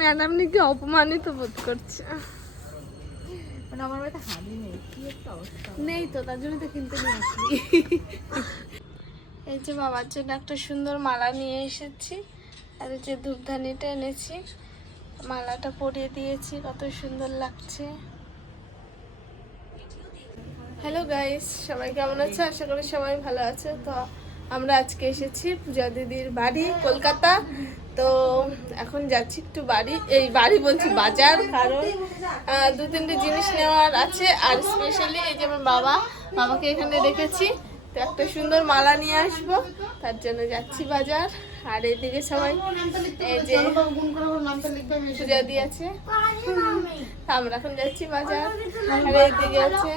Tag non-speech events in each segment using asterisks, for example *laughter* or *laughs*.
Madam নাকি অপমানিত বোধ করছে। মানে আমার বাড়িতে নেই কি একটা অবস্থা। নেই তো তার জন্য তো কিনতে নিয়ে এই যে বাবার জন্য একটা সুন্দর মালা নিয়ে এসেছি আর এই যে ধূপধানিটা এনেছি। মালাটা পরিয়ে দিয়েছি কত সুন্দর লাগছে। হ্যালো গাইস সবাই কেমন আছে? আশা করি সবাই ভালো আছে। তো আমরা আজকে এসেছি পূজা দিদির বাড়ি কলকাতা। তো এখন যাচ্ছি একটু বাড়ি। এই বাড়ি বলছি বাজার, কারণ দু তিনটে জিনিস নেওয়ার আছে, আর স্পেশালি এই যে আমার বাবা, বাবাকে এখানে রেখেছি। তো একটা সুন্দর মালা নিয়ে আসব, তার জন্য যাচ্ছি বাজার। আর এদিকে সবাই, এই যে পূজা আমরা এখন যাচ্ছি বাজার। আর এইদিকে আছে।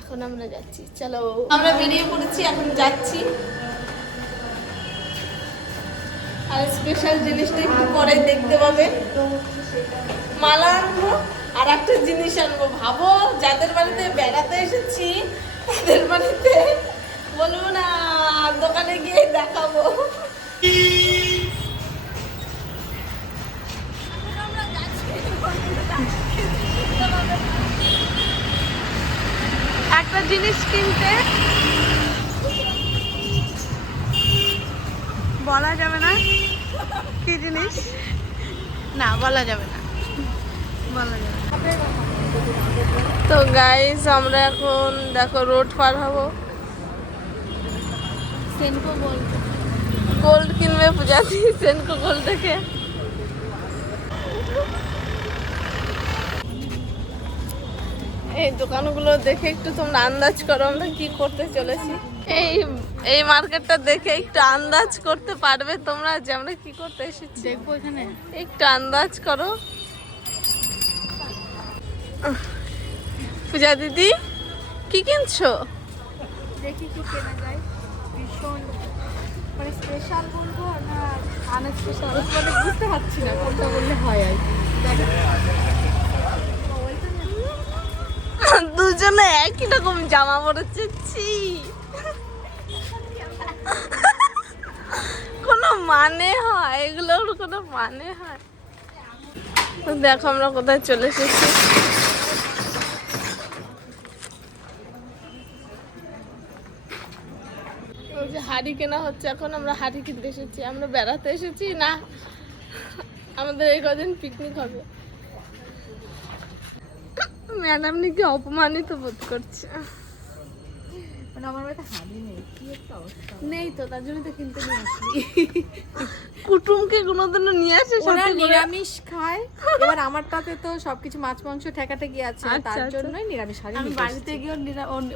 এখন আমরা যাচ্ছি, চলো। আমরা বেরিয়ে পড়েছি, এখন যাচ্ছি। আর স্পেশাল জিনিসটা একটু পরে দেখতে পাবেন। মালা আনব আর একটা জিনিস আনব। ভাবো, যাদের বাড়িতে বেড়াতে এসেছি, তাদের বাড়িতে বলব না, দোকানে গিয়ে দেখাবো। একটা জিনিস কিনতে। বলা যাবে না। কি জিনিস? না বলা যাবে না। বলা যাবে তো গাইস আমরা এখন দেখো রোড পার হব। সেনকো গোল্ড গোল্ড কিনবে পূজা দিই সেনকো গোল্ড থেকে এই দোকানগুলো দেখে একটু তোমরা আন্দাজ করো আমরা কি করতে চলেছি। এই এই মার্কেটটা দেখে একটু আন্দাজ করতে পারবে তোমরা যে আমরা কি করতে এসেছি। দেখব এখানে। একটু আন্দাজ করো। পূজা দিদি কি কিনছো? দেখি কি কেনা যায়। ভীষণ মানে স্পেশাল বলব না আনস্পেশাল মানে বুঝতে পারছি না কোনটা বললে হয় আর কি দেখ দুজনে একই রকম জামা পরেছে, ছি। কোনো মানে হয়, এগুলোর কোনো মানে হয়। দেখো আমরা কোথায় চলে এসেছি। হাড়ি কেনা হচ্ছে, এখন আমরা হাড়ি কিনতে এসেছি। আমরা বেড়াতে এসেছি না? আমাদের এই কদিন পিকনিক হবে। ম্যাডাম নাকি অপমানিত বোধ করছে। মানে নেই তো তার জন্য তো কিনতে নিয়ে আসলি। কুটুমকে কোনোদিনও নিয়ে আসে ওরা সাথে নিরামিষ খায়। এবার আমারটাতে তো সবকিছু মাছ মাংস ঠেকাতে গিয়ে আছে আচ্ছা, তার আচ্ছা। জন্যই নিরামিষ হাঁড়ি আমি বাড়িতে গিয়ে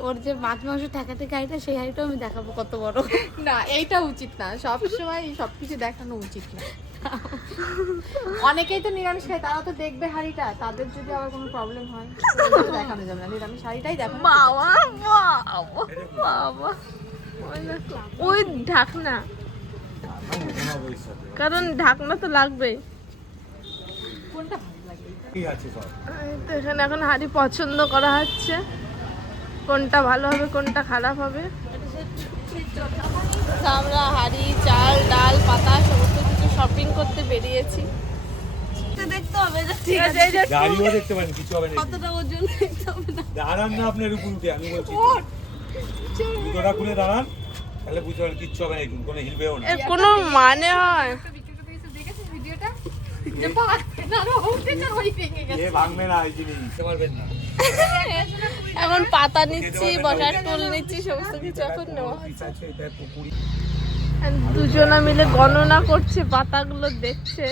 ওর যে মাছ মাংস ঠেকাতে সেই হাড়িটাও আমি দেখাবো কত বড়। না এইটা উচিত না সব সময় সবকিছু দেখানো উচিত না। *laughs* অনেকেই তো নিরামিষ খায় তারা তো দেখবে হাঁড়িটা তাদের যদি আবার কোনো প্রবলেম হয় দেখানো যাবে না। নিরামিষ হাঁড়িটাই উচিত। বাবা বাবা বাবা। ওই ঢাকনা। কারণ ঢাকনা তো লাগবেই। কোনটা ভালো লাগে? ঠিক আছে সব? এই তো এখানে এখন হাড়ি পছন্দ করা হচ্ছে। কোনটা ভালো হবে কোনটা খারাপ হবে? আমরা হাড়ি চাল ডাল পাতা কিছু শপিং করতে বেরিয়েছি। দেখতে হবে যে ঠিক আছে গাড়িও দেখতে পারেন কিছু হবে না। কতটা ওজন দেখতে হবে না। দাঁড়ান না আপনার উপর উঠে আমি বলছি। জুতোটা খুলে দাঁড়ান তাহলে বুঝতে পারেন কিচ্ছু হবে না কোনো হিলবেও না। কোনো মানে হয়? এখন পাতা নিচ্ছি বসার টুল নিচ্ছি সমস্ত কিছু এখন নেওয়া দুজনা মিলে গণনা করছে পাতাগুলো দেখছে।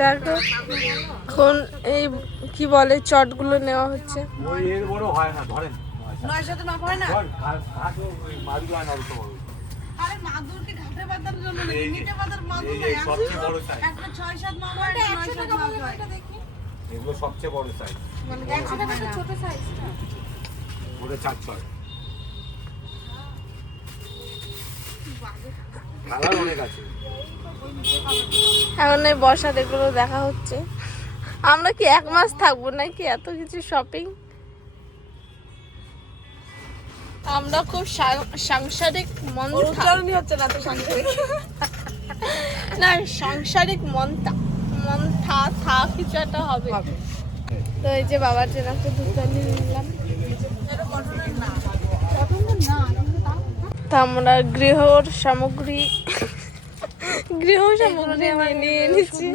দেখো এখন এই কি বলে চটগুলো নেওয়া হচ্ছে। হয় হয়। হয় সবচেয়ে বড় সাইজ সাইজ ছোট ওটা চার ছয়। এখন এই বসার এগুলো দেখা হচ্ছে। আমরা কি এক মাস থাকব নাকি এত কিছু শপিং আমরা খুব সাংসারিক মন উচ্চারণই হচ্ছে না তো সাংসারিক না সাংসারিক মন্তা মন্থা থা থা কিছু একটা হবে। তো এই যে বাবার জন্য একটা দুধ নিয়ে নিলাম। তো আমরা গৃহর সামগ্রী গৃহ সামগ্রী নিয়ে নিয়ে নিচ্ছি।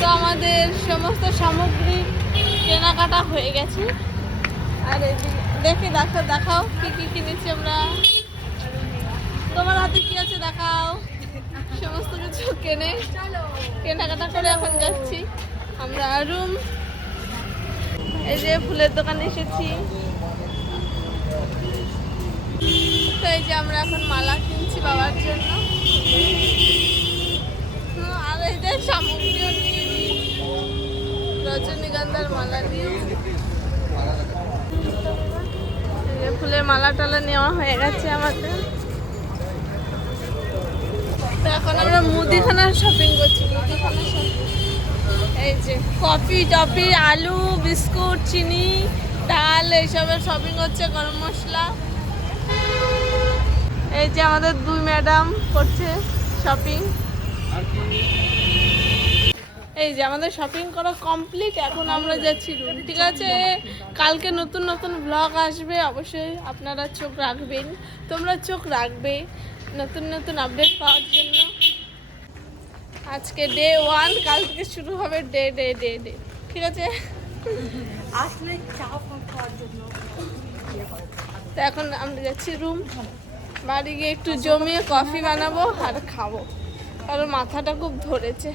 তো আমাদের সমস্ত সামগ্রী কেনাকাটা হয়ে গেছে। আর দেখে দেখো দেখাও কি কি কিনেছি আমরা। তোমার হাতে কি আছে দেখাও। সমস্ত কিছু কেনে কেনাকাটা করে এখন যাচ্ছি। আমরা রুম এই যে ফুলের দোকানে এসেছি তো এই যে আমরা এখন মালা কিনছি বাবার জন্য। আর এই যে সামগ্রীও নিয়ে নিই। রজনীগন্ধার মালা নিয়ে ফুলের মালা টালা নেওয়া হয়ে গেছে আমাদের। তো এখন আমরা মুদিখানার শপিং করছি, মুদিখানার শপিং এই যে কফি টফি, আলু, বিস্কুট, চিনি, ডাল, এইসবের শপিং হচ্ছে গরম মশলা। এই যে আমাদের দুই ম্যাডাম করছে শপিং এই যে আমাদের শপিং করা কমপ্লিট এখন আমরা যাচ্ছি রুম ঠিক আছে? কালকে নতুন নতুন ব্লগ আসবে অবশ্যই আপনারা চোখ রাখবেন। তোমরা চোখ রাখবে নতুন নতুন আপডেট পাওয়ার জন্য। আজকে ডে ওয়ান কাল থেকে শুরু হবে ডে ডে ডে ডে ঠিক আছে? আসলে চা ফোন খাওয়ার জন্য। তো এখন আমরা যাচ্ছি রুম বাড়ি গিয়ে একটু জমিয়ে কফি বানাবো আর খাব। কারণ মাথাটা খুব ধরেছে।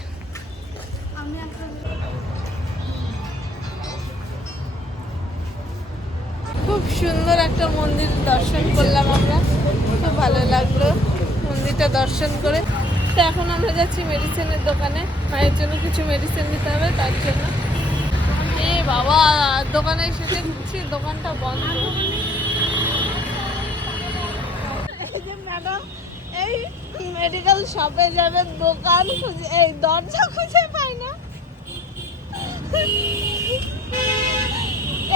খুব সুন্দর একটা মন্দির দর্শন করলাম আমরা। খুব ভালো লাগল মন্দিরটা দর্শন করে। তো এখন আমরা যাচ্ছি মেডিসিনের দোকানে। মায়ের জন্য কিছু মেডিসিন নিতে হবে, তার জন্য। এ বাবা, দোকানে এসে দেখছি দোকানটা বন্ধ এই যে ম্যাডাম এই মেডিকেল শপে যাবে দোকান খুঁজে এই দরজা খুঁজে পাই না।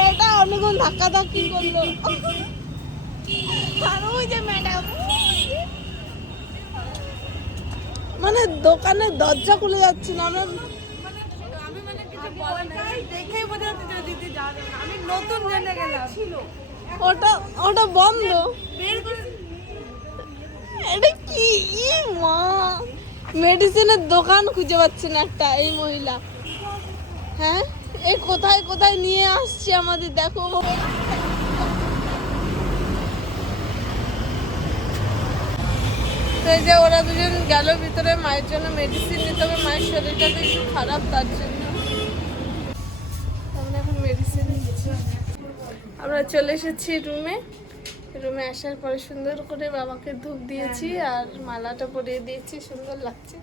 এটা অনেকক্ষণ ধাক্কা ধাক্কি করল। আর ওই যে ম্যাডাম মানে দোকানের দরজা খুলে যাচ্ছে না আমরা আমি মানে কিছু বলা নাই। দেখেই বোঝা যাচ্ছে দিদি যাবে আমি নতুন জেনে গেলাম। ছিল ওটা ওটা বন্ধ। বের করে এটা কি? মা। মেডিসিনের দোকান খুঁজে পাচ্ছে না একটা, এই মহিলা। হ্যাঁ? এই কোথায় কোথায় নিয়ে আসছে আমাদের? দেখো। তো যে ওরা দুজন গেল ভিতরে, মায়ের জন্য মেডিসিন নিতে হবে, মায়ের শরীরটা তো একটু খারাপ, তার জন্য। এখন মেডিসিন নিচ্ছি। আমরা চলে এসেছি রুমে রুমে আসার পরে সুন্দর করে বাবাকে ধূপ দিয়েছি আর মালাটা পরিয়ে দিয়েছি সুন্দর লাগছে।